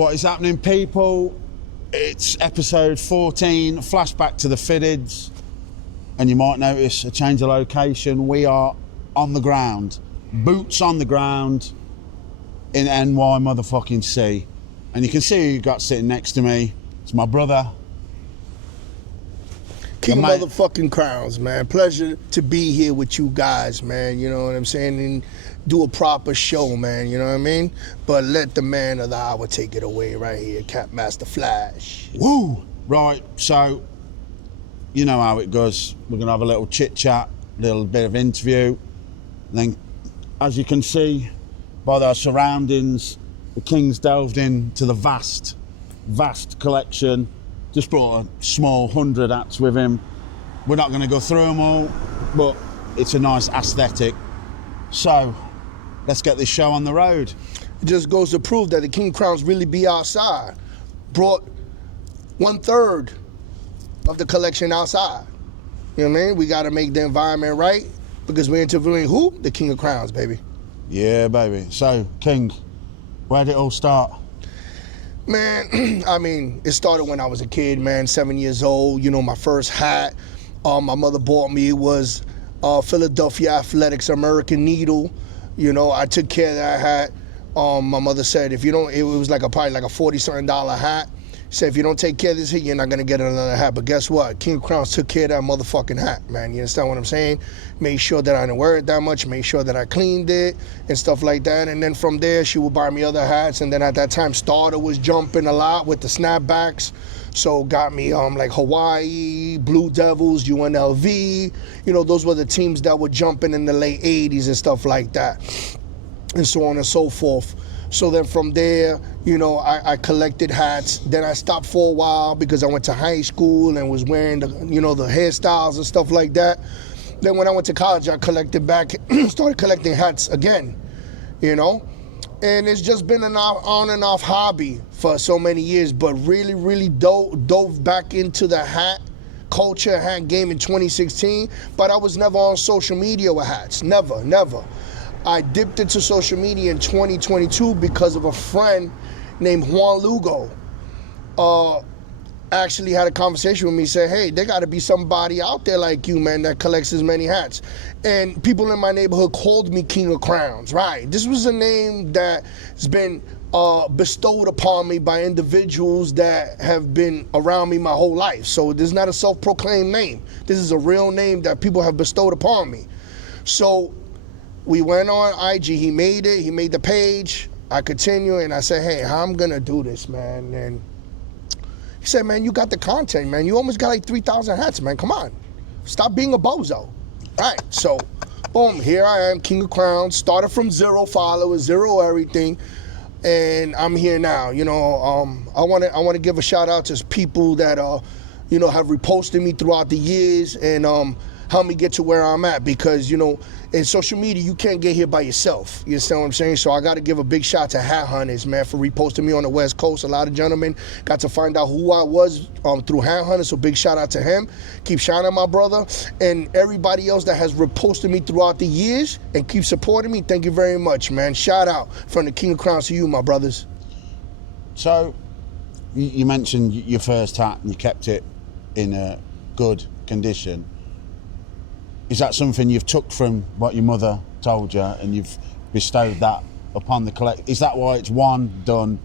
What is happening, people? It's episode 14, Flashback to the Fitteds. And you might notice a change of location. We are on the ground, boots on the ground in NY motherfucking C. And you can see who you got sitting next to me. It's my brother. King of motherfucking crowns, man. Pleasure to be here with you guys, man. You know what I'm saying? And do a proper show, man. You know what I mean? But let the man of the hour take it away right here, Capmaster Flash. Woo! Right, so you know how it goes. We're gonna have a little chit chat, a little bit of interview. And then, as you can see by their surroundings, the King's delved into the vast collection. Just brought a small 100 hats with him. We're not going to go through them all, but it's a nice aesthetic. So, let's get this show on the road. It just goes to prove that the King Crowns really be outside. Brought 1/3 of the collection outside. You know what I mean? We got to make the environment right because we're interviewing who? The King of Crowns, baby. Yeah, baby. So, King, where did it all start? Man, I mean, it started when I was a kid, man, 7 years old. You know, my first hat my mother bought me was Philadelphia Athletics American Needle. You know, I took care of that hat. My mother said, if you don't, it was like probably like a $40-something hat. She said, if you don't take care of this hat, you're not gonna get another hat. But guess what? King of Crowns took care of that motherfucking hat, man. You understand what I'm saying? Made sure that I didn't wear it that much, made sure that I cleaned it and stuff like that. And then from there, she would buy me other hats. And then at that time, Starter was jumping a lot with the snapbacks. So got me like Hawaii, Blue Devils, UNLV. You know, those were the teams that were jumping in the late 80s and stuff like that. And so on and so forth. So then from there, you know, I collected hats. Then I stopped for a while because I went to high school and was wearing the, you know, the hairstyles and stuff like that. Then when I went to college, I collected back, started collecting hats again, you know. And it's just been an on and off hobby for so many years, but really dove back into the hat culture, hat game in 2016. But I was never on social media with hats, never. I dipped into social media in 2022 because of a friend named Juan Lugo. Actually had a conversation with me, said, hey, there gotta be somebody out there like you, man, that collects as many hats. And people in my neighborhood called me King of Crowns, right? This was a name that has been bestowed upon me by individuals that have been around me my whole life. So this is not a self-proclaimed name. This is a real name that people have bestowed upon me. So we went on IG, he made it, he made the page, I continue, and I said, hey, how I'm gonna do this, man? And he said, man, you got the content, man. You almost got like 3,000 hats, man, come on. Stop being a bozo. All right, so, boom, here I am, King of Crowns, started from 0 followers, 0 everything, and I'm here now. You know, I wanna give a shout out to people that, you know, have reposted me throughout the years and helped me get to where I'm at because, you know, in social media, you can't get here by yourself. You understand what I'm saying? So I got to give a big shout to Hat Hunters, man, for reposting me on the West Coast. A lot of gentlemen got to find out who I was through Hat Hunters, so big shout out to him. Keep shining, my brother. And everybody else that has reposted me throughout the years and keep supporting me, thank you very much, man. Shout out from the King of Crowns to you, my brothers. So, you mentioned your first hat and you kept it in a good condition. Is that something you've took from what your mother told you and you've bestowed that upon the collect? Is that why it's one done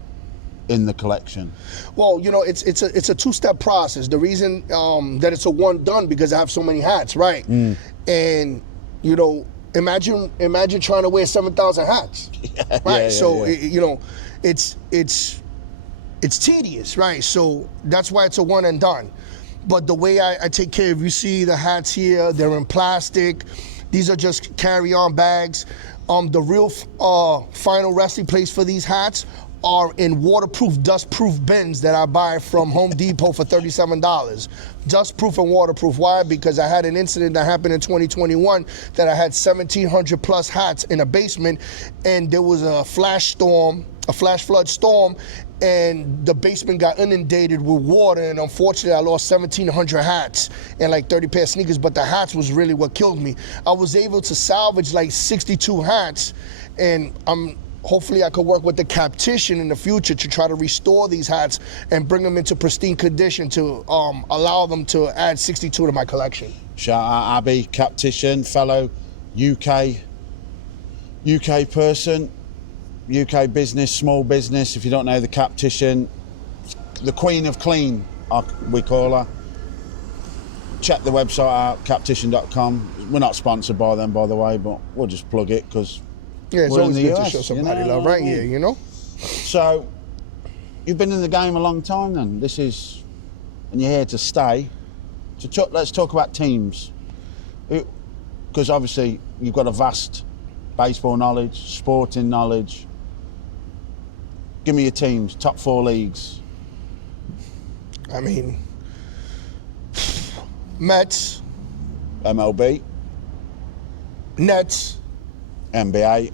in the collection? Well, you know, it's a two-step process. The reason that it's a one done because I have so many hats, right? And you know, imagine trying to wear 7,000 hats, right? You know, it's tedious, right? So that's why it's a one and done. But the way I take care of, you see the hats here, they're in plastic. These are just carry-on bags. The real final resting place for these hats are in waterproof, dust-proof bins that I buy from Home Depot for $37. Dust-proof and waterproof. Why? Because I had an incident that happened in 2021 that I had 1,700 plus hats in a basement, and there was a flash flood storm, and the basement got inundated with water, and unfortunately I lost 1,700 hats and like 30 pair of sneakers, but the hats was really what killed me. I was able to salvage like 62 hats, and I'm hopefully I could work with the Captician in the future to try to restore these hats and bring them into pristine condition to allow them to add 62 to my collection. Shout out Abby, Captician, fellow UK person, UK business, small business. If you don't know the Captician, the Queen of Clean, we call her. Check the website out, captician.com. We're not sponsored by them, by the way, but we'll just plug it because it's we're always in the good US, to show somebody love, right? Yeah, you know. So you've been in the game a long time, then. And you're here to stay. So let's talk about teams, because obviously you've got a vast baseball knowledge, sporting knowledge. Give me your teams, top 4 leagues. I mean, Mets, MLB, Nets, NBA,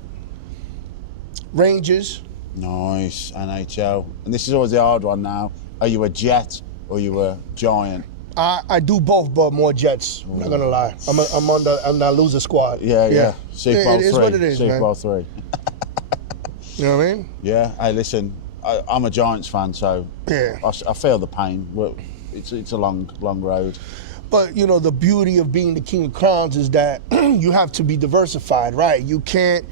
Rangers. nice, NHL. And this is always the hard one now. Are you a Jet or are you a Giant? I do both, but more Jets. I'm not gonna lie. I'm on that loser squad. Yeah. Super Bowl It is 3. what it is, Super man. Bowl 3. You know what I mean? Yeah. Hey, listen, I'm a Giants fan, so Yeah. I feel the pain. It's a long road. But you know, the beauty of being the King of Crowns is that you have to be diversified, right? You can't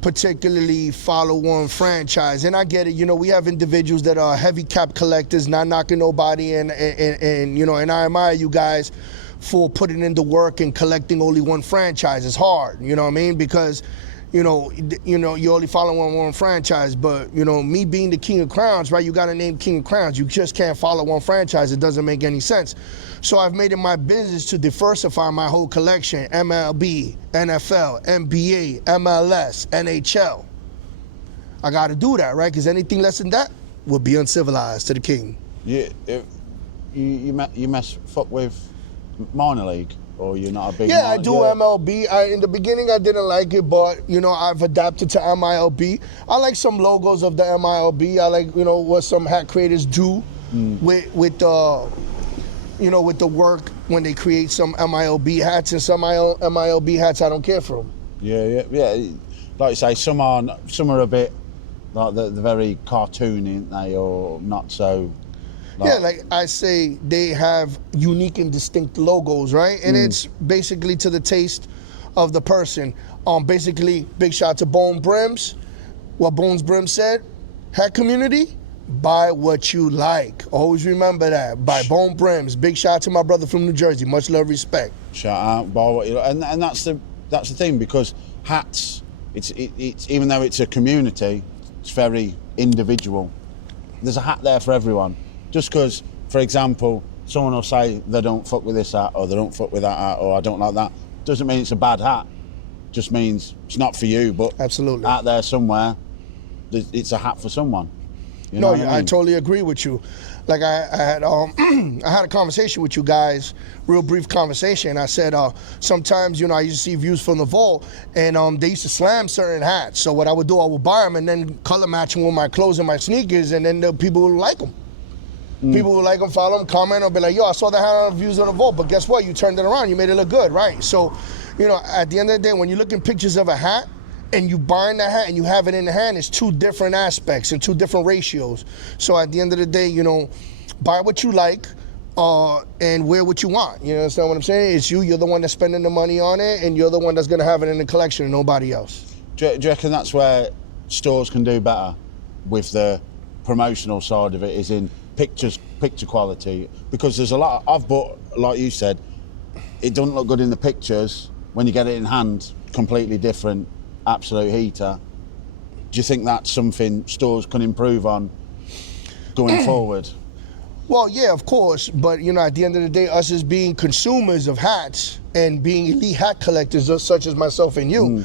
particularly follow one franchise. And I get it, you know, we have individuals that are heavy cap collectors, not knocking nobody, and you know, and I admire you guys for putting in the work and collecting only one franchise. It's hard, you know what I mean? Because you know, you only follow one franchise, but you know, me being the King of Crowns, right? You got to name King of Crowns. You just can't follow one franchise. It doesn't make any sense. So I've made it my business to diversify my whole collection: MLB, NFL, NBA, MLS, NHL. I got to do that, right? Because anything less than that would be uncivilized to the king. You fuck with minor league, or you're not a big? Yeah, I do MLB. In the beginning, I didn't like it, but you know, I've adapted to MILB. I like some logos of the MILB. I like, you know, what some hat creators do with the work when they create some MILB hats, and some MILB hats I don't care for them. Yeah. Like you say, some are a bit like the very cartoony, aren't they, or not so. Like I say, they have unique and distinct logos, right? And it's basically to the taste of the person. Basically, big shout out to Bone Brims. What Bones Brim said, hat community, buy what you like. Always remember that. Buy Bone Brims. Big shout out to my brother from New Jersey. Much love, respect. Shout out, buy what you like. And that's the thing, because hats, it's even though it's a community, it's very individual. There's a hat there for everyone. Just because, for example, someone will say they don't fuck with this hat, or they don't fuck with that hat, or I don't like that, doesn't mean it's a bad hat. Just means it's not for you, but absolutely out there somewhere, it's a hat for someone. You know what I mean? I totally agree with you. Like I had I had a conversation with you guys, real brief conversation. I said sometimes, you know, I used to see views from the vault, and they used to slam certain hats. So what I would do, I would buy them and then color match them with my clothes and my sneakers, and then the people would like them. People would like them, follow them, comment, or be like, yo, I saw the hat on the views on the vault, but guess what? You turned it around. You made it look good, right? So, you know, at the end of the day, when you're looking pictures of a hat and you buying the hat and you have it in the hand, it's 2 different aspects and 2 different ratios. So at the end of the day, you know, buy what you like and wear what you want. You understand what I'm saying? It's you're the one that's spending the money on it, and you're the one that's going to have it in the collection and nobody else. Do you reckon that's where stores can do better with the promotional side of it, is in picture quality? Because there's a lot I've bought, like you said, it doesn't look good in the pictures. When you get it in hand, completely different, absolute heater. Do you think that's something stores can improve on going forward? Well, yeah, of course, but you know, at the end of the day, us as being consumers of hats and being elite hat collectors, such as myself and you,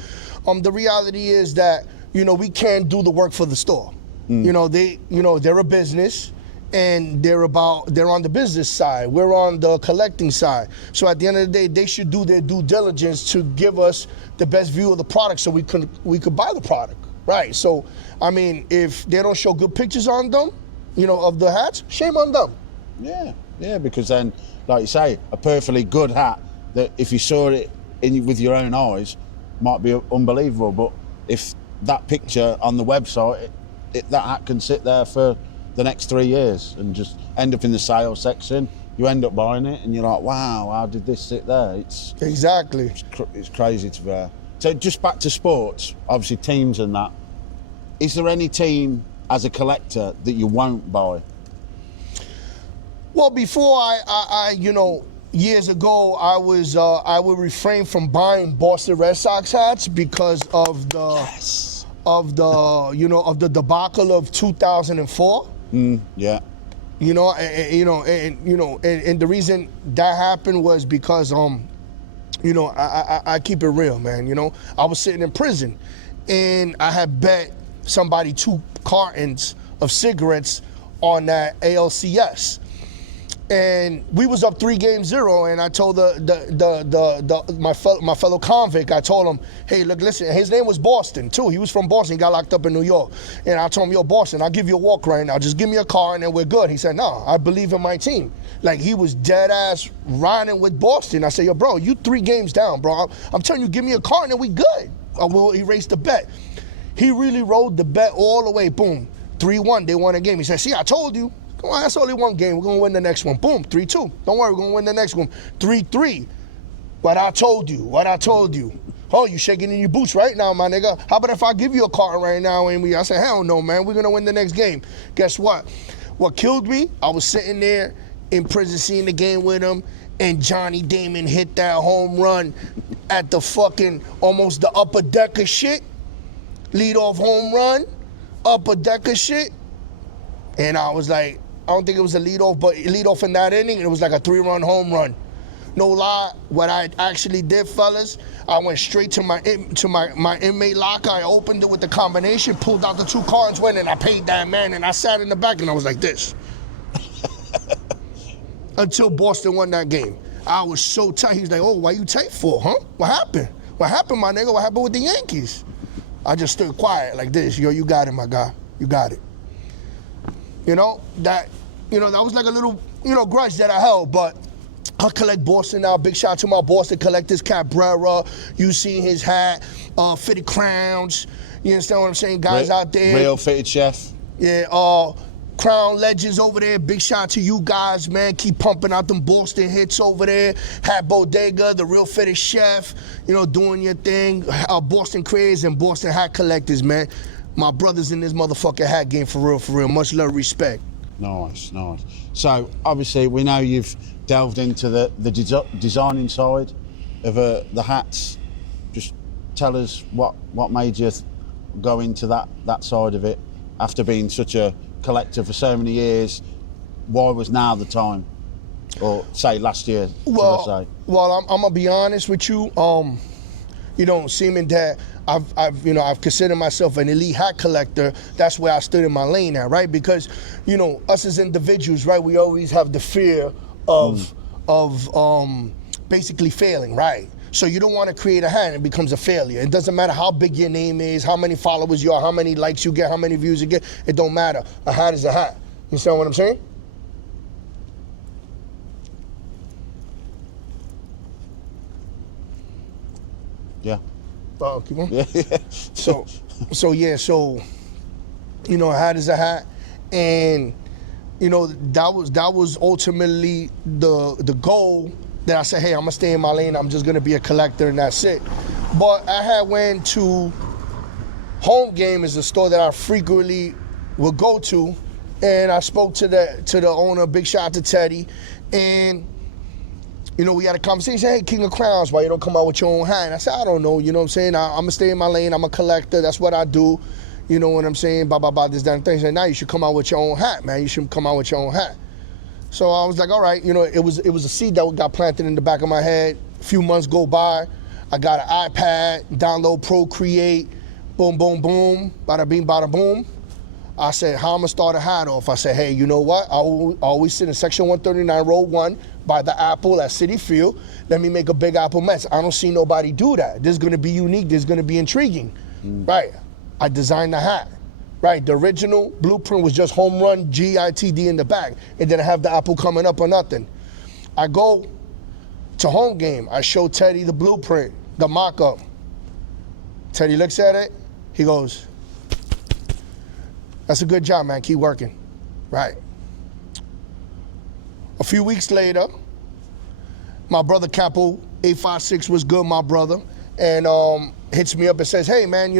the reality is that, you know, we can't do the work for the store. You know, they're a business, and they're on the business side. We're on the collecting side. So at the end of the day, they should do their due diligence to give us the best view of the product, so we could buy the product, right? So, I mean, if they don't show good pictures on them, you know, of the hats, shame on them. Yeah, because then, like you say, a perfectly good hat that if you saw it with your own eyes might be unbelievable, but if that picture on the website, that hat can sit there for the next 3 years and just end up in the sales section. You end up buying it, and you're like, wow, how did this sit there? It's crazy to bear. So just back to sports, obviously teams and that. Is there any team as a collector that you won't buy? Well, before I years ago, I would refrain from buying Boston Red Sox hats because of the debacle of 2004. Yeah. And the reason that happened was because I keep it real, man. I was sitting in prison, and I had bet somebody 2 cartons of cigarettes on that ALCS. And we was up 3-0, and I told my fellow convict, I told him, hey, look, listen, his name was Boston too. He was from Boston, he got locked up in New York. And I told him, yo, Boston, I'll give you a walk right now. Just give me a car and then we're good. He said, no, I believe in my team. Like, he was dead ass riding with Boston. I said, yo, bro, you 3 games down, bro. I'm telling you, give me a car and then we good. We'll erase the bet. He really rode the bet all the way, boom. 3-1, they won a game. He said, see, I told you. Come on, that's only one game. We're going to win the next one. Boom, 3-2. Don't worry, we're going to win the next one. 3-3. What I told you. Oh, you shaking in your boots right now, my nigga. How about if I give you a card right now? And I said, hell no, man. We're going to win the next game. Guess what? What killed me, I was sitting there in prison seeing the game with him, and Johnny Damon hit that home run at the fucking, almost the upper deck of shit. Leadoff home run, upper deck of shit. And I was like, I don't think it was a leadoff, but leadoff in that inning, it was like a 3-run home run. No lie, what I actually did, fellas, I went straight to my inmate locker. I opened it with the combination, pulled out the 2 cards, went, and I paid that man, and I sat in the back, and I was like this. Until Boston won that game. I was so tight. He was like, oh, why you tight for, huh? What happened? What happened, my nigga? What happened with the Yankees? I just stood quiet like this. Yo, you got it, my guy. You got it. That was like a little, grudge that I held, but I collect Boston now. Big shout out to my Boston collectors, Cabrera. You see his hat, fitted crowns. You understand what I'm saying? Guys out there. Real fitted chef. Yeah, Crown Legends over there. Big shout out to you guys, man. Keep pumping out them Boston hits over there. Hat Bodega, the Real Fitted Chef, doing your thing. Boston Craze and Boston Hat Collectors, man. My brothers in this motherfucking hat game, for real. Much love, respect. Nice. So, obviously, we know you've delved into the designing side of the hats. Just tell us what made you go into that side of it after being such a collector for so many years. Why was now the time? Or say last year, Well, I'm gonna be honest with you. Seeming that I've considered myself an elite hat collector. That's where I stood in my lane at, right? Because, us as individuals, right, we always have the fear of basically failing, right? So you don't want to create a hat and it becomes a failure. It doesn't matter how big your name is, how many followers you are, how many likes you get, how many views you get. It don't matter. A hat is a hat. You understand what I'm saying? Yeah. Oh, keep on. Yeah. So, a hat is a hat, and that was ultimately the goal. That I said, hey, I'm gonna stay in my lane. I'm just gonna be a collector, and that's it. But I had went to Home Game, is a store that I frequently would go to, and I spoke to the owner. Big shout out to Teddy, and we had a conversation. Hey, King of Crowns, why you don't come out with your own hat? And I said, I don't know. You know what I'm saying? I'm gonna stay in my lane. I'm a collector. That's what I do. You know what I'm saying? Blah, this, that, and thing. He said, now you should come out with your own hat, man. You should come out with your own hat. So I was like, all right. It was a seed that got planted in the back of my head. A few months go by. I got an iPad, download Procreate, boom, boom, boom, bada bing, bada boom. I said, how I'm gonna start a hat off? I said, hey, you know what? I always sit in section 139, row 1 by the Apple at Citi Field. Let me make a Big Apple mess. I don't see nobody do that. This is gonna be unique. This is gonna be intriguing, right? I designed the hat, right? The original blueprint was just home run GITD in the back. It didn't have the Apple coming up or nothing. I go to Home Game. I show Teddy the blueprint, the mock-up. Teddy looks at it. He goes, "That's a good job, man. Keep working." Right. A few weeks later, my brother Capo 856 was good, my brother, and hits me up and says, "Hey, man,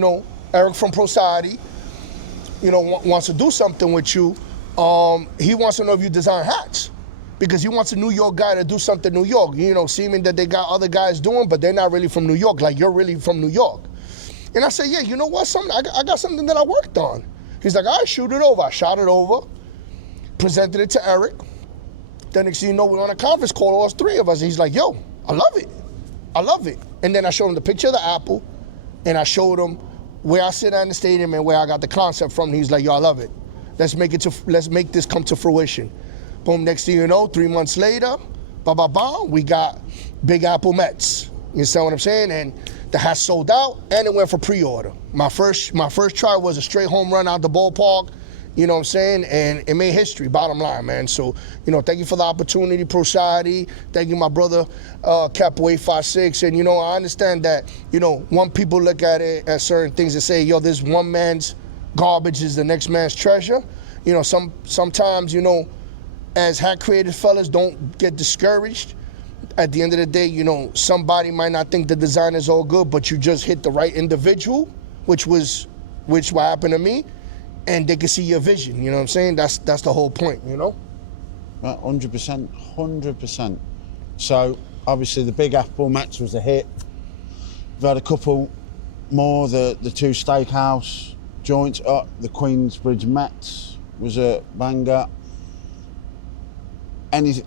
Eric from Pro Society, wants to do something with you. He wants to know if you design hats, because he wants a New York guy to do something New York. Seeming that they got other guys doing, but they're not really from New York, like you're really from New York." And I said, "Yeah, you know what? I got something that I worked on." He's like, "All right, shoot it over." I shot it over, presented it to Eric. Then next thing you know, we're on a conference call, all three of us. He's like, "Yo, I love it. I love it." And then I showed him the picture of the apple, and I showed him where I sit in the stadium and where I got the concept from. He's like, "Yo, I love it. Let's make this come to fruition." Boom, next thing you know, 3 months later, we got Big Apple Mets. You understand what I'm saying? And the hat sold out, and it went for pre-order. My first try was a straight home run out the ballpark. You know what I'm saying? And it made history, bottom line, man. So, thank you for the opportunity, Pro Society. Thank you, my brother, Capo 856. And, I understand that, one people look at it as certain things and say, "Yo, this one man's garbage is the next man's treasure." Sometimes, as hat creative fellas, don't get discouraged. At the end of the day, somebody might not think the design is all good, but you just hit the right individual, which what happened to me. And they can see your vision, you know what I'm saying? That's the whole point, 100%, 100%. So, obviously, the Big Apple match was a hit. We've had a couple more, the two steakhouse joints. The Queensbridge Mets was a banger. Any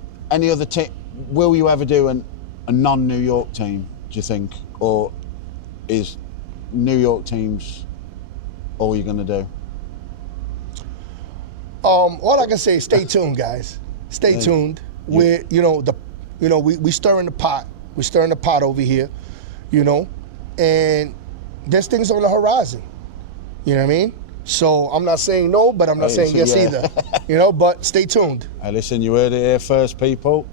other team? Will you ever do a non-New York team, do you think? Or is New York teams all you're going to do? All I can say is stay tuned, guys. Stay tuned. We're, we stirring the pot. We're stirring the pot over here, and there's things on the horizon. You know what I mean? So I'm not saying no, but I'm not saying yes either. But stay tuned. Hey, listen, you heard it here first, people.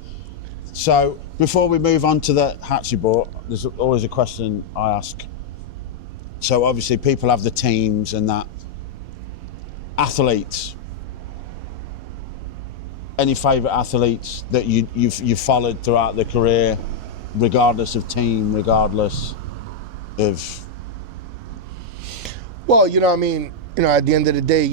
So before we move on to the hats you bought, there's always a question I ask. So obviously people have the teams and that. Athletes. Any favourite athletes that you've followed throughout their career, regardless of team, regardless of? Well, at the end of the day,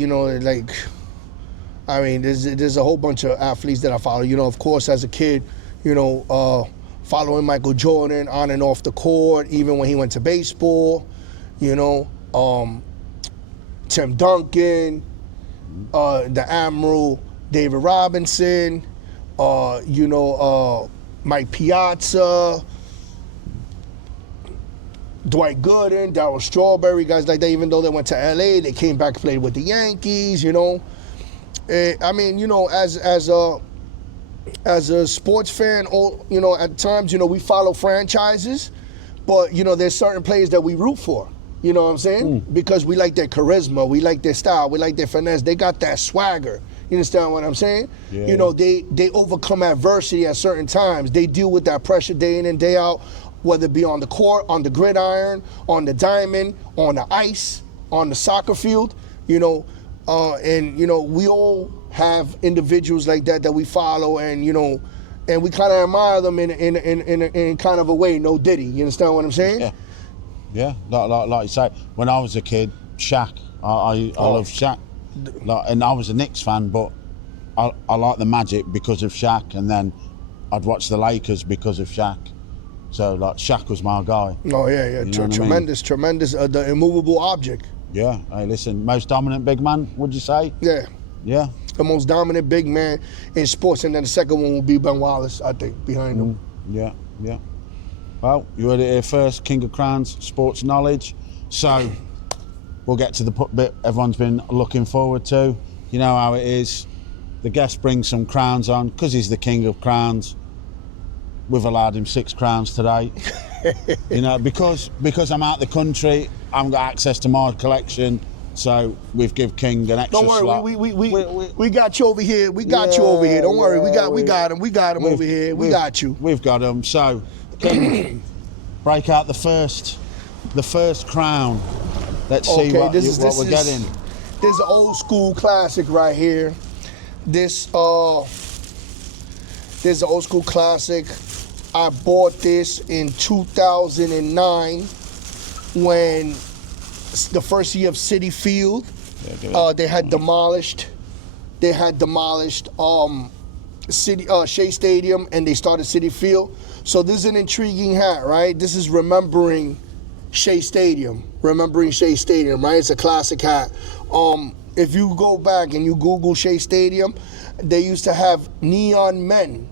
there's a whole bunch of athletes that I follow. Of course, as a kid, following Michael Jordan on and off the court, even when he went to baseball, Tim Duncan, the Admiral, David Robinson, Mike Piazza, Dwight Gooden, Darryl Strawberry, guys like that. Even though they went to LA, they came back and played with the Yankees, as a sports fan, at times, we follow franchises, but, there's certain players that we root for. You know what I'm saying? Because we like their charisma, we like their style, we like their finesse. They got that swagger. You understand what I'm saying? Yeah. They overcome adversity at certain times. They deal with that pressure day in and day out, whether it be on the court, on the gridiron, on the diamond, on the ice, on the soccer field. We all have individuals like that we follow, and we kind of admire them in kind of a way. No Diddy. You understand what I'm saying? Yeah. Like you say, when I was a kid, Shaq. I love Shaq. And I was a Knicks fan, but I like the Magic because of Shaq, and then I'd watch the Lakers because of Shaq. So Shaq was my guy. Oh yeah. Tremendous, the immovable object. Yeah. Hey, listen, most dominant big man, would you say? Yeah. Yeah. The most dominant big man in sports, and then the second one will be Ben Wallace, I think, behind him. Yeah. Well, you heard it here first, King of Crowns, sports knowledge. So we'll get to the bit everyone's been looking forward to. You know how it is. The guest brings some crowns on because he's the King of Crowns. We've allowed him 6 crowns today. Because I'm out the country, I haven't got access to my collection, so we've give King an extra slot. Don't worry, we got you over here. We got you over here. Don't worry, we got him. We got him over here. We got you. We've got him. So, King, break out the first crown. Let's see what we're getting. This is an old school classic right here. This is an old school classic. I bought this in 2009 when the first year of Citi Field. They had demolished. Shea Stadium, and they started Citi Field. So this is an intriguing hat, right? This is remembering Shea Stadium, right? It's a classic hat. If you go back and you Google Shea Stadium, they used to have neon men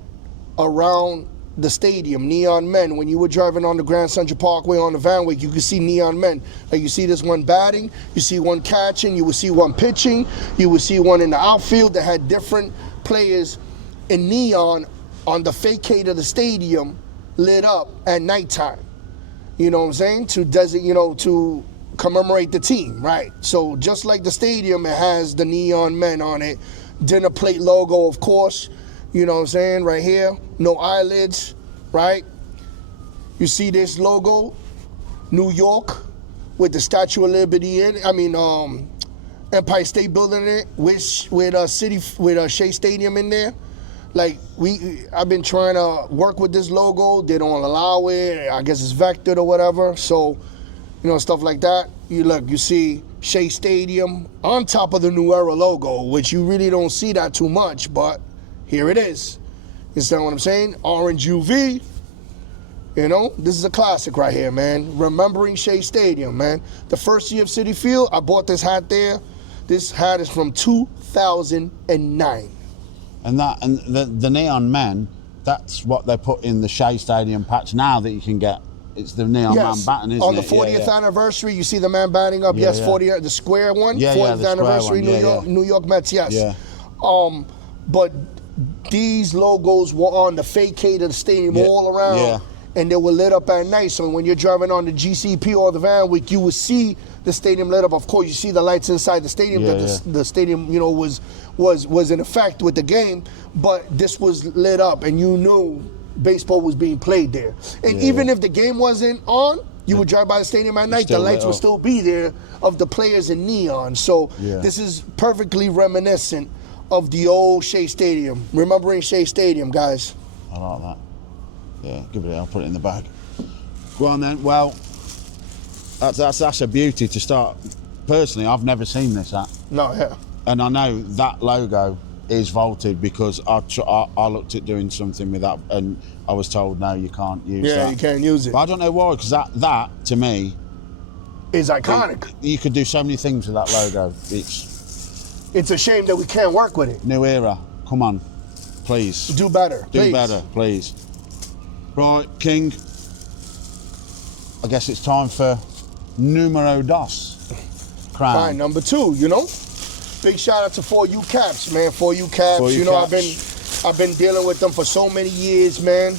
around the stadium, neon men. When you were driving on the Grand Central Parkway on the Van Wyck, you could see neon men. Like you see this one batting, you see one catching, you would see one pitching, you would see one in the outfield that had different players in neon on the facade of the stadium lit up at nighttime. You know what I'm saying? To commemorate the team, right? So just like the stadium, it has the neon men on it. Dinner plate logo, of course. You know what I'm saying? Right here, no eyelids, right? You see this logo, New York, with the Statue of Liberty in it. Empire State Building in it, with Shea Stadium in there. Like I've been trying to work with this logo. They don't allow it. I guess it's vectored or whatever. So, stuff like that. You see Shea Stadium on top of the New Era logo, which you really don't see that too much, but here it is. You understand what I'm saying? Orange UV. This is a classic right here, man. Remembering Shea Stadium, man. The first year of Citi Field, I bought this hat there. This hat is from 2009. And the neon men, that's what they put in the Shea Stadium patch now that you can get. It's the neon man batting, isn't it? On the 40th anniversary, you see the man batting up. Yes, 40, the square one. 40th anniversary, New York Mets. Yes. Yeah. But these logos were on the facade of the stadium all around, and they were lit up at night. So when you're driving on the GCP or the Van Wyck, you would see the stadium lit up. Of course, you see the lights inside the stadium. The stadium, was in effect with the game, but this was lit up, and you knew baseball was being played there. And even if the game wasn't on, you would drive by the stadium at night, the lights would still be there of the players in neon. So this is perfectly reminiscent of the old Shea Stadium. Remembering Shea Stadium, guys. I like that. Yeah, give it. I'll put it in the bag. Go on then. Well, that's a beauty to start. Personally, I've never seen this hat. No, yeah. And I know that logo is vaulted because I looked at doing something with that and I was told, no, you can't use that. Yeah, you can't use it. But I don't know why, because that to me is iconic. You could do so many things with that logo. It's a shame that we can't work with it. New era. Come on. Please. Do better. Do better, please. Right, King. I guess it's time for numero dos. Crown. Fine, number 2, Big shout out to 4U Caps, man. 4U Caps. 4U Caps. I've been dealing with them for so many years, man.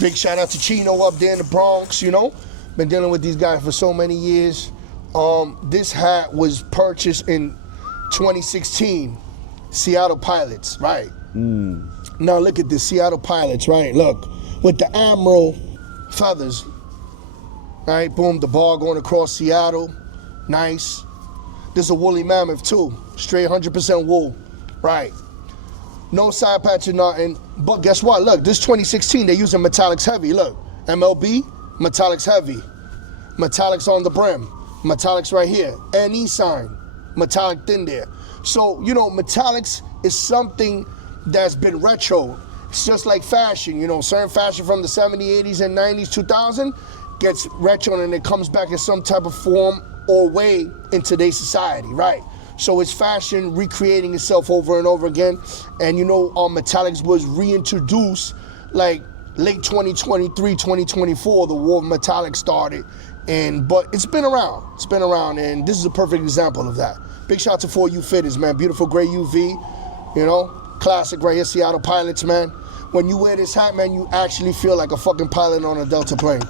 Big shout out to Chino up there in the Bronx, Been dealing with these guys for so many years. This hat was purchased in 2016, Seattle Pilots, right? Now look at this, Seattle Pilots, right? Look, with the Admiral feathers, right? Boom, the bar going across Seattle, nice. This is a woolly mammoth too, straight 100% wool, right? No side patch or nothing, but guess what? Look, this 2016, they're using metallics heavy. Look, MLB, metallics heavy. Metallics on the brim, metallics right here, NE sign, metallic thin there. So, metallics is something that's been retro. It's just like fashion, certain fashion from the 70s, 80s, and 90s, 2000 gets retro and it comes back in some type of form or way in today's society, right? So it's fashion recreating itself over and over again. And metallics was reintroduced like late 2023, 2024, the war of metallics started. But it's been around, and this is a perfect example of that. Big shout out to 4U Fitters, man. Beautiful gray UV, classic right here, Seattle Pilots, man. When you wear this hat, man, you actually feel like a fucking pilot on a Delta plane.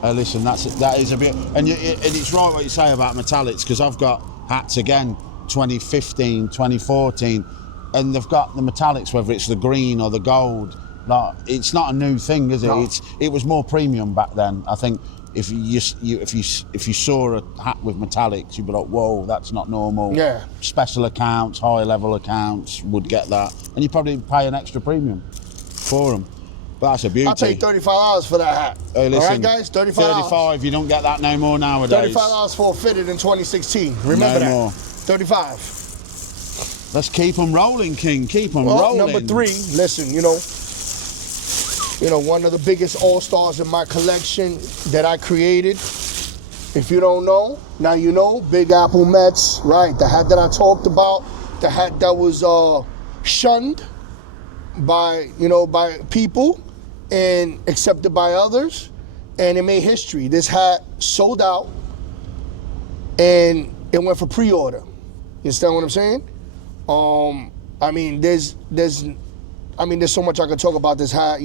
Listen, that is a bit, and it's right what you say about metallics, because I've got hats again, 2015, 2014, and they've got the metallics, whether it's the green or the gold. Like, it's not a new thing, is it? No. It was more premium back then. I think if you saw a hat with metallics, you'd be like, whoa, that's not normal. Yeah. Special accounts, high level accounts would get that, and you probably pay an extra premium for them. But that's a beauty. I'll pay $35 for that hat. Hey, listen, all right, guys, $35. 35. You don't get that no more nowadays. $35 for a fitted in 2016. Remember No that. more. 35. Let's keep them rolling, King. Keep them rolling. Number 3. Listen, one of the biggest all-stars in my collection that I created. If you don't know, now you know. Big Apple Mets, right? The hat that I talked about, the hat that was shunned by people and accepted by others, and it made history. This hat sold out, and it went for pre-order. You understand what I'm saying? There's so much I could talk about this hat.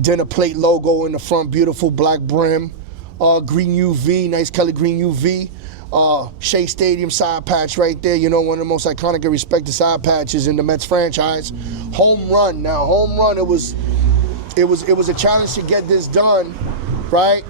Dinner plate logo in the front, beautiful black brim, green UV, nice color green UV. Shea Stadium side patch right there, one of the most iconic and respected side patches in the Mets franchise. Home run. Now, home run, it was a challenge to get this done, right?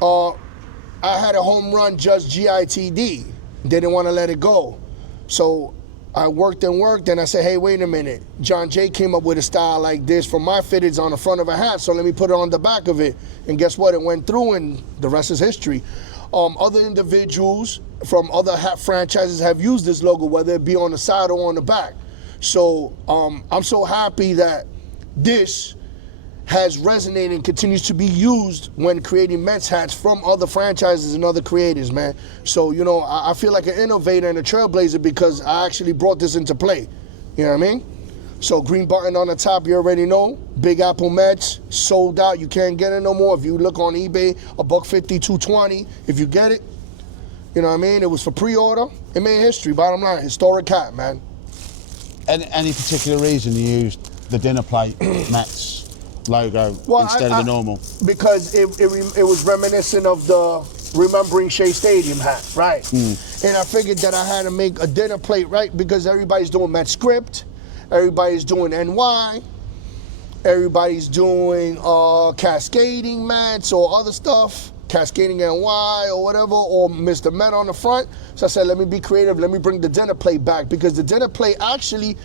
I had a home run just GITD, didn't want to let it go. So I worked and I said, hey, wait a minute. John Jay came up with a style like this for my fitteds on the front of a hat, so let me put it on the back of it. And guess what? It went through, and the rest is history. Other individuals from other hat franchises have used this logo, whether it be on the side or on the back. So I'm so happy that this has resonated and continues to be used when creating Mets hats from other franchises and other creators, man. So, I feel like an innovator and a trailblazer because I actually brought this into play. You know what I mean? So green button on the top, you already know. Big Apple Mets, sold out. You can't get it no more. If you look on eBay, $150, $220. If you get it, you know what I mean? It was for pre-order. It made history, bottom line. Historic hat, man. Any particular reason you used the dinner plate Mets logo instead of the normal? Because it was reminiscent of the Remembering Shea Stadium hat, right? And I figured that I had to make a dinner plate, right? Because everybody's doing Met script. Everybody's doing NY. Everybody's doing cascading Mets or other stuff. Cascading NY or whatever, or Mr. Met on the front. So I said, let me be creative. Let me bring the dinner plate back, because the dinner plate actually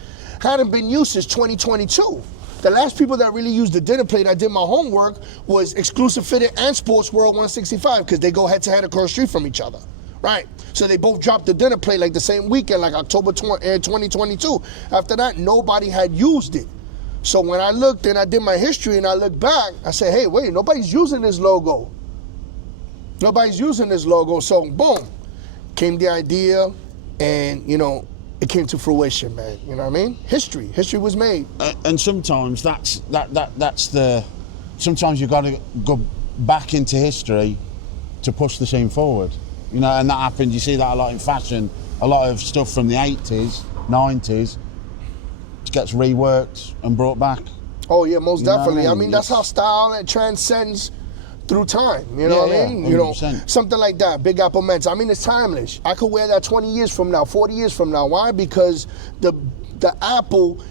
hadn't been used since 2022. The last people that really used the dinner plate, I did my homework, was Exclusive Fitted and Sports World 165, because they go head to head across the street from each other. Right, so they both dropped the dinner plate like the same weekend, like October 2022. After that, nobody had used it. So when I looked and I did my history and I looked back, I said, hey, wait, nobody's using this logo. Nobody's using this logo. So boom, came the idea, and it came to fruition, man. You know what I mean? History was made. And sometimes sometimes you got to go back into history to push the scene forward. And that happens. You see that a lot in fashion. A lot of stuff from the 80s, 90s gets reworked and brought back. Oh yeah, most definitely. I mean, that's how style transcends through time. You know what I mean? 100%. Something like that. Big Apple Mets. I mean, it's timeless. I could wear that 20 years from now, 40 years from now. Why? Because the apple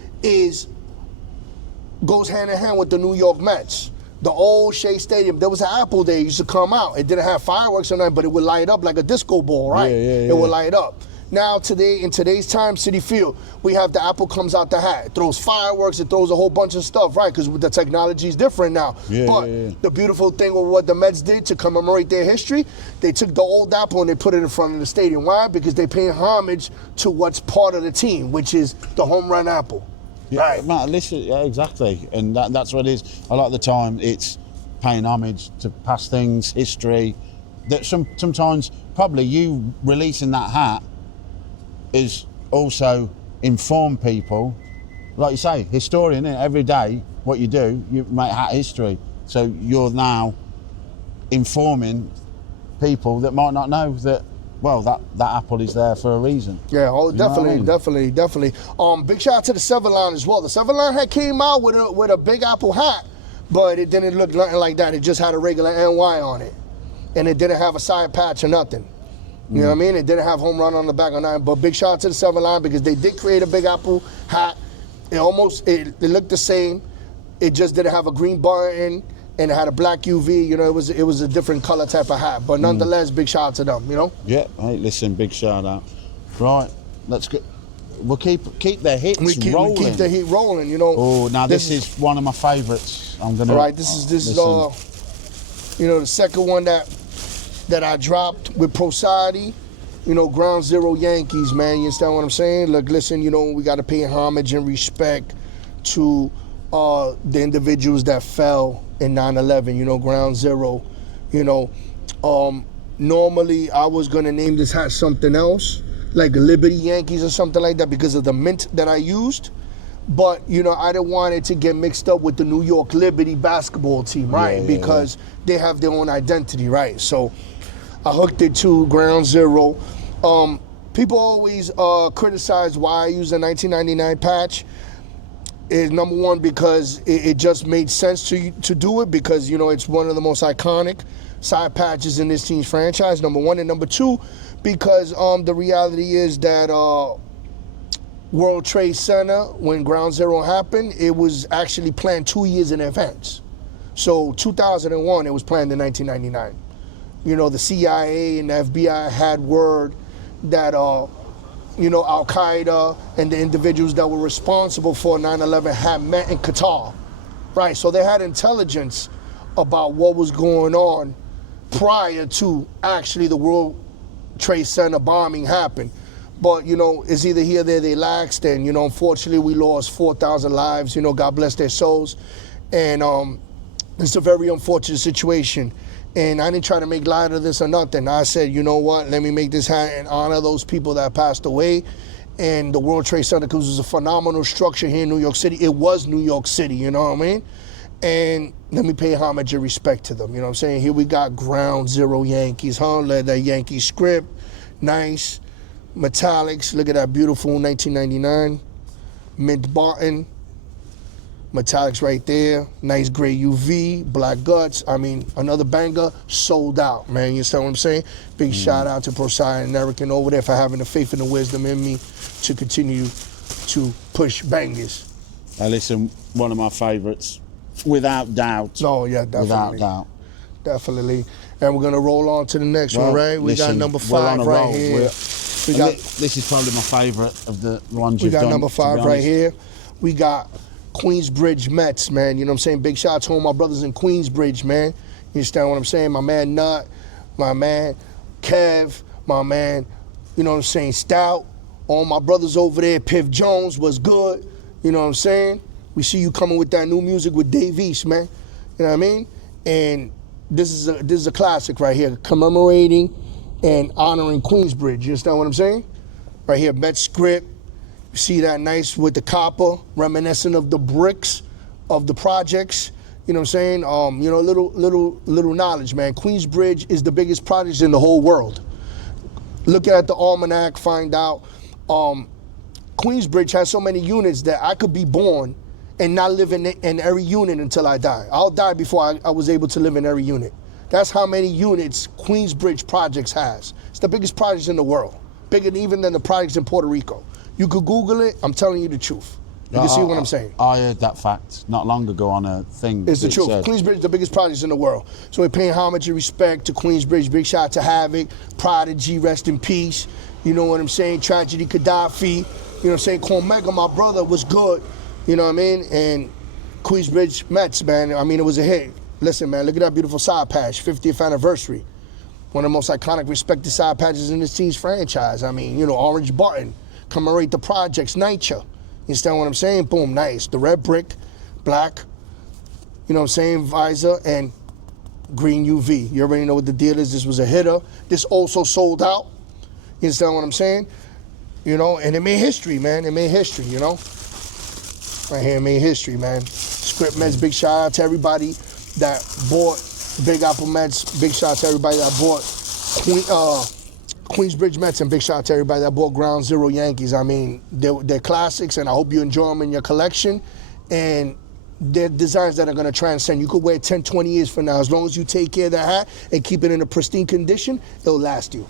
goes hand in hand with the New York Mets. The old Shea Stadium, there was an apple there. It used to come out. It didn't have fireworks or nothing, but it would light up like a disco ball, right? It would light up. Now, in today's time, Citi Field, we have the apple comes out the hat. It throws fireworks. It throws a whole bunch of stuff, right? Because the technology is different now. The beautiful thing with what the Mets did to commemorate their history, they took the old apple and they put it in front of the stadium. Why? Because they pay homage to what's part of the team, which is the home run apple. Yeah, right. Matt, listen, yeah, exactly. And that's what it is. A lot of the time, it's paying homage to past things, history. That sometimes, probably you releasing that hat is also inform people. Like you say, historian, innit? Every day, what you do, you make hat history. So you're now informing people that might not know that, well, that apple is there for a reason. Yeah, definitely. Big shout out to the Seven Line as well. The Seven Line hat came out with a Big Apple hat, but it didn't look nothing like that. It just had a regular NY on it, and it didn't have a side patch or nothing. You know what I mean? It didn't have home run on the back or nothing. But big shout out to the Seven Line, because they did create a Big Apple hat. It looked the same. It just didn't have a green button. and it had a black UV. You know, it was a different color type of hat. But nonetheless, big shout out to them. You know. Yeah. Hey, listen, big shout out. Right, let's go. We'll keep the hits rolling. We keep the heat rolling. You know. Oh, now this is one of my favorites. I'm gonna. All right, this is you know, the second one that I dropped with Prosody. You know, Ground Zero Yankees, man. You understand what I'm saying? Look, listen, you know, we got to pay homage and respect to the individuals that fell in 9/11. You know, Ground Zero. You know, normally I was gonna name this hat something else, like Liberty Yankees or something like that, because of the mint that I used. But, you know, I didn't want it to get mixed up with the New York Liberty basketball team, right? Because they have their own identity, right? So I hooked it to Ground Zero. People always criticize why I use a 1999 patch. Is number one, because it just made sense to do it, because, you know, it's one of the most iconic side patches in this team's franchise, number one. And number two, because the reality is that World Trade Center, when Ground Zero happened, it was actually planned 2 years in advance. So 2001, it was planned in 1999. You know, the CIA and the FBI had word that, you know, Al-Qaeda and the individuals that were responsible for 9/11 had met in Qatar, right? So they had intelligence about what was going on prior to actually the World Trade Center bombing happened. But, you know, it's either here or there, they laxed, and, you know, unfortunately we lost 4,000 lives, you know, God bless their souls. And it's a very unfortunate situation. And I didn't try to make light of this or nothing. I said, you know what, let me make this hat and honor those people that passed away. And the World Trade Center, because it was a phenomenal structure here in New York City. It was New York City, you know what I mean? And let me pay homage and respect to them, you know what I'm saying? Here we got Ground Zero Yankees, huh? Let that Yankee script, nice. Metallics, look at that beautiful 1999. Mint Barton. Metallics right there. Nice gray UV, black guts. I mean, another banger, sold out, man. You understand what I'm saying? Big shout out to Prosody and Eric and over there for having the faith and the wisdom in me to continue to push bangers. Now listen, one of my favorites, without doubt. Oh, yeah, definitely. Without doubt. Definitely. And we're going to roll on to the next one, right? We got number 5 right here. This is probably my favorite of the ones you've done. We got number 5 right here. We got Queensbridge Mets, man. You know what I'm saying? Big shout out to all my brothers in Queensbridge, man. You understand what I'm saying? My man Nut, my man Kev, my man, you know what I'm saying, Stout. All my brothers over there, Piff Jones was good. You know what I'm saying? We see you coming with that new music with Dave East, man. You know what I mean? And this is a classic right here, commemorating and honoring Queensbridge. You understand what I'm saying? Right here, Mets script. You see that nice with the copper, reminiscent of the bricks of the projects. You know what I'm saying? You know, little knowledge, man. Queensbridge is the biggest project in the whole world. Look at the almanac, find out. Queensbridge has so many units that I could be born and not live in every unit until I die. I'll die before I was able to live in every unit. That's how many units Queensbridge Projects has. It's the biggest project in the world, bigger even than the projects in Puerto Rico. You could Google it, I'm telling you the truth. You can see what I'm saying. I heard that fact not long ago on a thing. It's the truth. Queensbridge is the biggest project in the world. So we're paying homage and respect to Queensbridge. Big shout out to Havoc, Prodigy, rest in peace. You know what I'm saying? Tragedy Gaddafi. You know what I'm saying? Cormega, my brother, was good. You know what I mean? And Queensbridge Mets, man, I mean, it was a hit. Listen, man, look at that beautiful side patch, 50th anniversary. One of the most iconic, respected side patches in this team's franchise. I mean, you know, orange button, commemorate the projects, NYCHA. You understand what I'm saying? Boom, nice. The red brick, black, you know what I'm saying, visor, and green UV. You already know what the deal is. This was a hitter. This also sold out. You understand what I'm saying? You know, and it made history, man. It made history, you know? Right here, it made history, man. Script Mets, big shout out to everybody that bought Big Apple Mets. Big shout out to everybody that bought Queensbridge Mets, and big shout out to everybody that bought Ground Zero Yankees. I mean, they're classics, and I hope you enjoy them in your collection. And they're designs that are going to transcend. You could wear it 10, 20 years from now. As long as you take care of that hat and keep it in a pristine condition, it'll last you.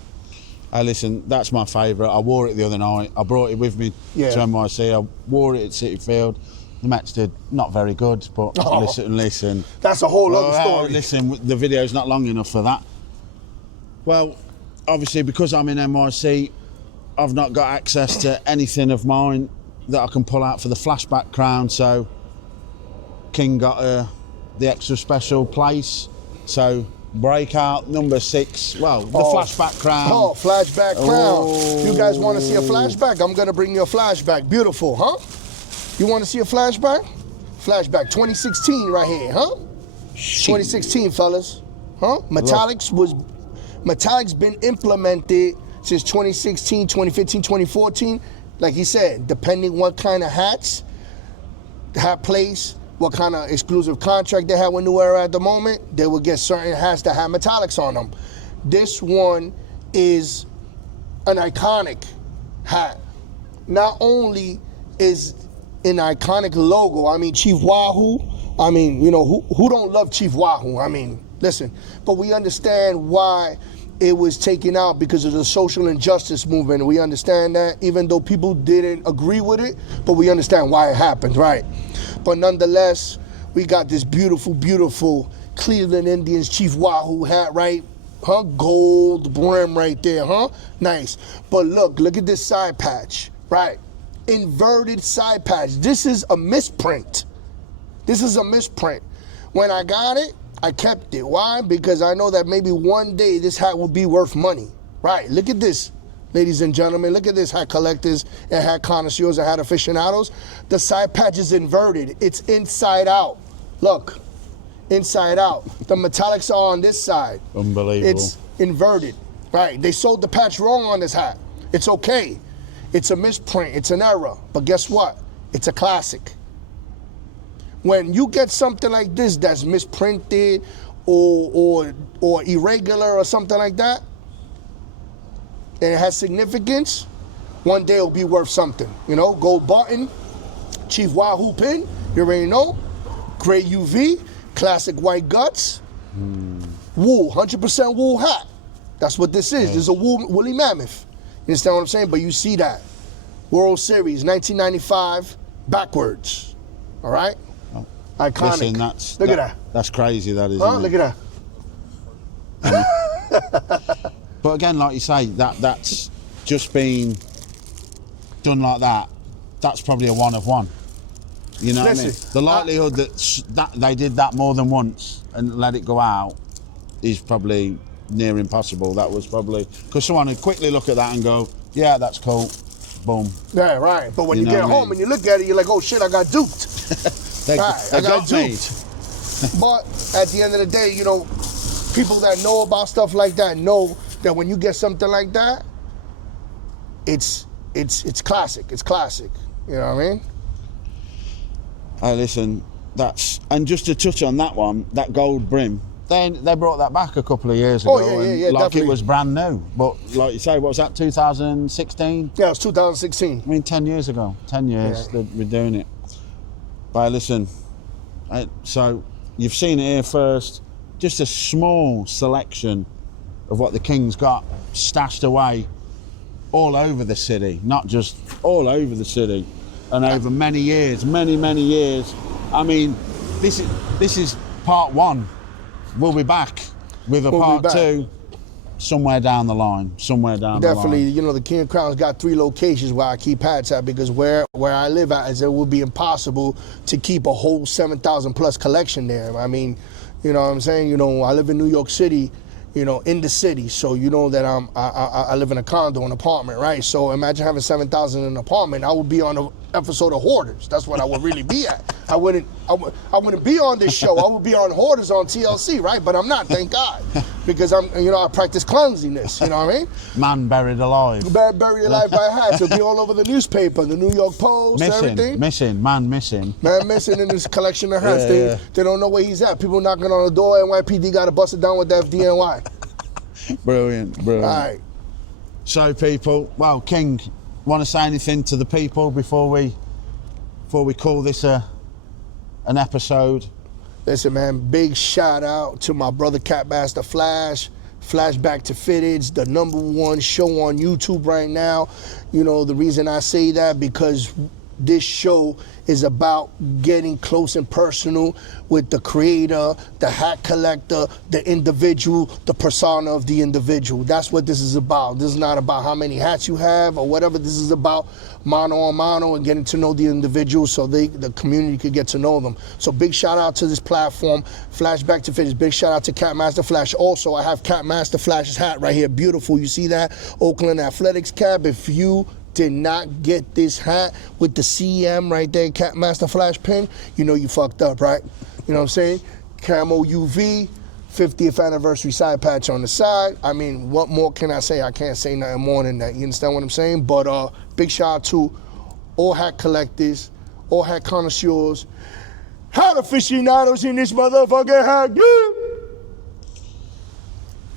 Hey, listen, that's my favourite. I wore it the other night. I brought it with me to NYC. I wore it at City Field. The Mets did not very good, but listen. That's a whole other story. Listen, the video's not long enough for that. Well, obviously, because I'm in NYC, I've not got access to anything of mine that I can pull out for the Flashback crown, so King got the extra special place. So breakout number 6, well, the Flashback crown. Oh, Flashback crown. You guys want to see a flashback? I'm going to bring you a flashback. Beautiful, huh? You want to see a flashback? Flashback 2016 right here, huh? 2016, fellas. Huh? Metallic's been implemented since 2016, 2015, 2014. Like he said, depending what kind of hats, hat place, what kind of exclusive contract they have with New Era at the moment, they will get certain hats that have metallics on them. This one is an iconic hat. Not only is an iconic logo, I mean, Chief Wahoo, I mean, you know, who don't love Chief Wahoo? I mean, listen, but we understand why it was taken out because of the social injustice movement. We understand that, even though people didn't agree with it, but we understand why it happened, right? But nonetheless, we got this beautiful, beautiful Cleveland Indians Chief Wahoo hat, right? Huh? Gold brim right there, huh? Nice. But look at this side patch, right? Inverted side patch. This is a misprint. This is a misprint. When I got it, I kept it. Why? Because I know that maybe one day this hat will be worth money. Right, look at this, ladies and gentlemen. Look at this, hat collectors and hat connoisseurs and hat aficionados. The side patch is inverted. It's inside out. Look, inside out. The metallics are on this side. Unbelievable. It's inverted. Right, they sold the patch wrong on this hat. It's okay. It's a misprint. It's an error. But guess what? It's a classic. When you get something like this that's misprinted or irregular or something like that, and it has significance, one day it'll be worth something. You know, gold button, Chief Wahoo pin, you already know, gray UV, classic white guts, wool, 100% wool hat. That's what this is. This is a woolly mammoth. You understand what I'm saying? But you see that. World Series, 1995, backwards. All right? Iconic. Listen, look at that. That's crazy, that is. Huh? Look at that. But again, like you say, that's just been done like that. That's probably a one of one. You know what I mean? The likelihood that they did that more than once and let it go out is probably near impossible. That was probably because someone would quickly look at that and go, yeah, that's cool. Boom. Yeah, right. But when you get home and you look at it, you're like, oh shit, I got duped. They got duped. But at the end of the day, you know, people that know about stuff like that know that when you get something like that, it's classic. It's classic. You know what I mean? Hey, listen, and just to touch on that one, that gold brim, they brought that back a couple of years ago. Oh, yeah, like definitely. It was brand new. But like you say, what was that, 2016? Yeah, it was 2016. I mean, 10 years ago. 10 years they've been doing it. But listen, so you've seen it here first. Just a small selection of what the King's got stashed away all over the city. Not just all over the city. And over many years, many years. I mean, this is part one. We'll be back with a part two somewhere down the line. Definitely, you know, the King of Crowns got 3 locations where I keep hats at, because where I live at, it would be impossible to keep a whole 7,000 plus collection there. I mean, you know what I'm saying? You know, I live in New York City, you know, in the city. So you know that I live in a condo, an apartment, right? So imagine having 7,000 in an apartment. I would be on an episode of Hoarders. That's what I would really be at. I wouldn't be on this show. I would be on Hoarders on TLC, right? But I'm not, thank God, because I practice cleanliness. You know what I mean? Man buried alive. Buried alive by hats. It'll be all over the newspaper, the New York Post, everything. Man missing in this collection of hats. They don't know where he's at. People knocking on the door. NYPD got to bust it down with the FDNY. Brilliant. All right. So, people, well, King, want to say anything to the people before we call this an episode? Listen, man, big shout out to my brother Catmaster Flash. Flashback to Fitteds, the #1 show on YouTube right now. You know, the reason I say that, because this show is about getting close and personal with the creator, the hat collector, the individual, the persona of the individual. That's what this is about. This is not about how many hats you have or whatever. This is about mano a mano and getting to know the individual so the community could get to know them. So big shout out to this platform, Flashback to Fitness. Big shout out to Cat Master Flash. Also, I have Cat Master Flash's hat right here. Beautiful. You see that? Oakland Athletics cap. If you did not get this hat with the CM right there, Cat Master Flash pin, you know you fucked up, right? You know what I'm saying? Camo UV, 50th anniversary side patch on the side. I mean, what more can I say? I can't say nothing more than that. You understand what I'm saying? But big shout out to all hat collectors, all hat connoisseurs, hat aficionados in this motherfucking hat. Yeah.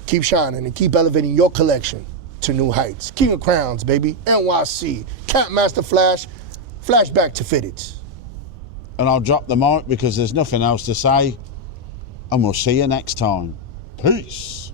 Keep shining and keep elevating your collection to new heights. King of Crowns, baby. NYC. Cat Master Flash. Flashback to Fitteds. And I'll drop the mic because there's nothing else to say. And we'll see you next time. Peace.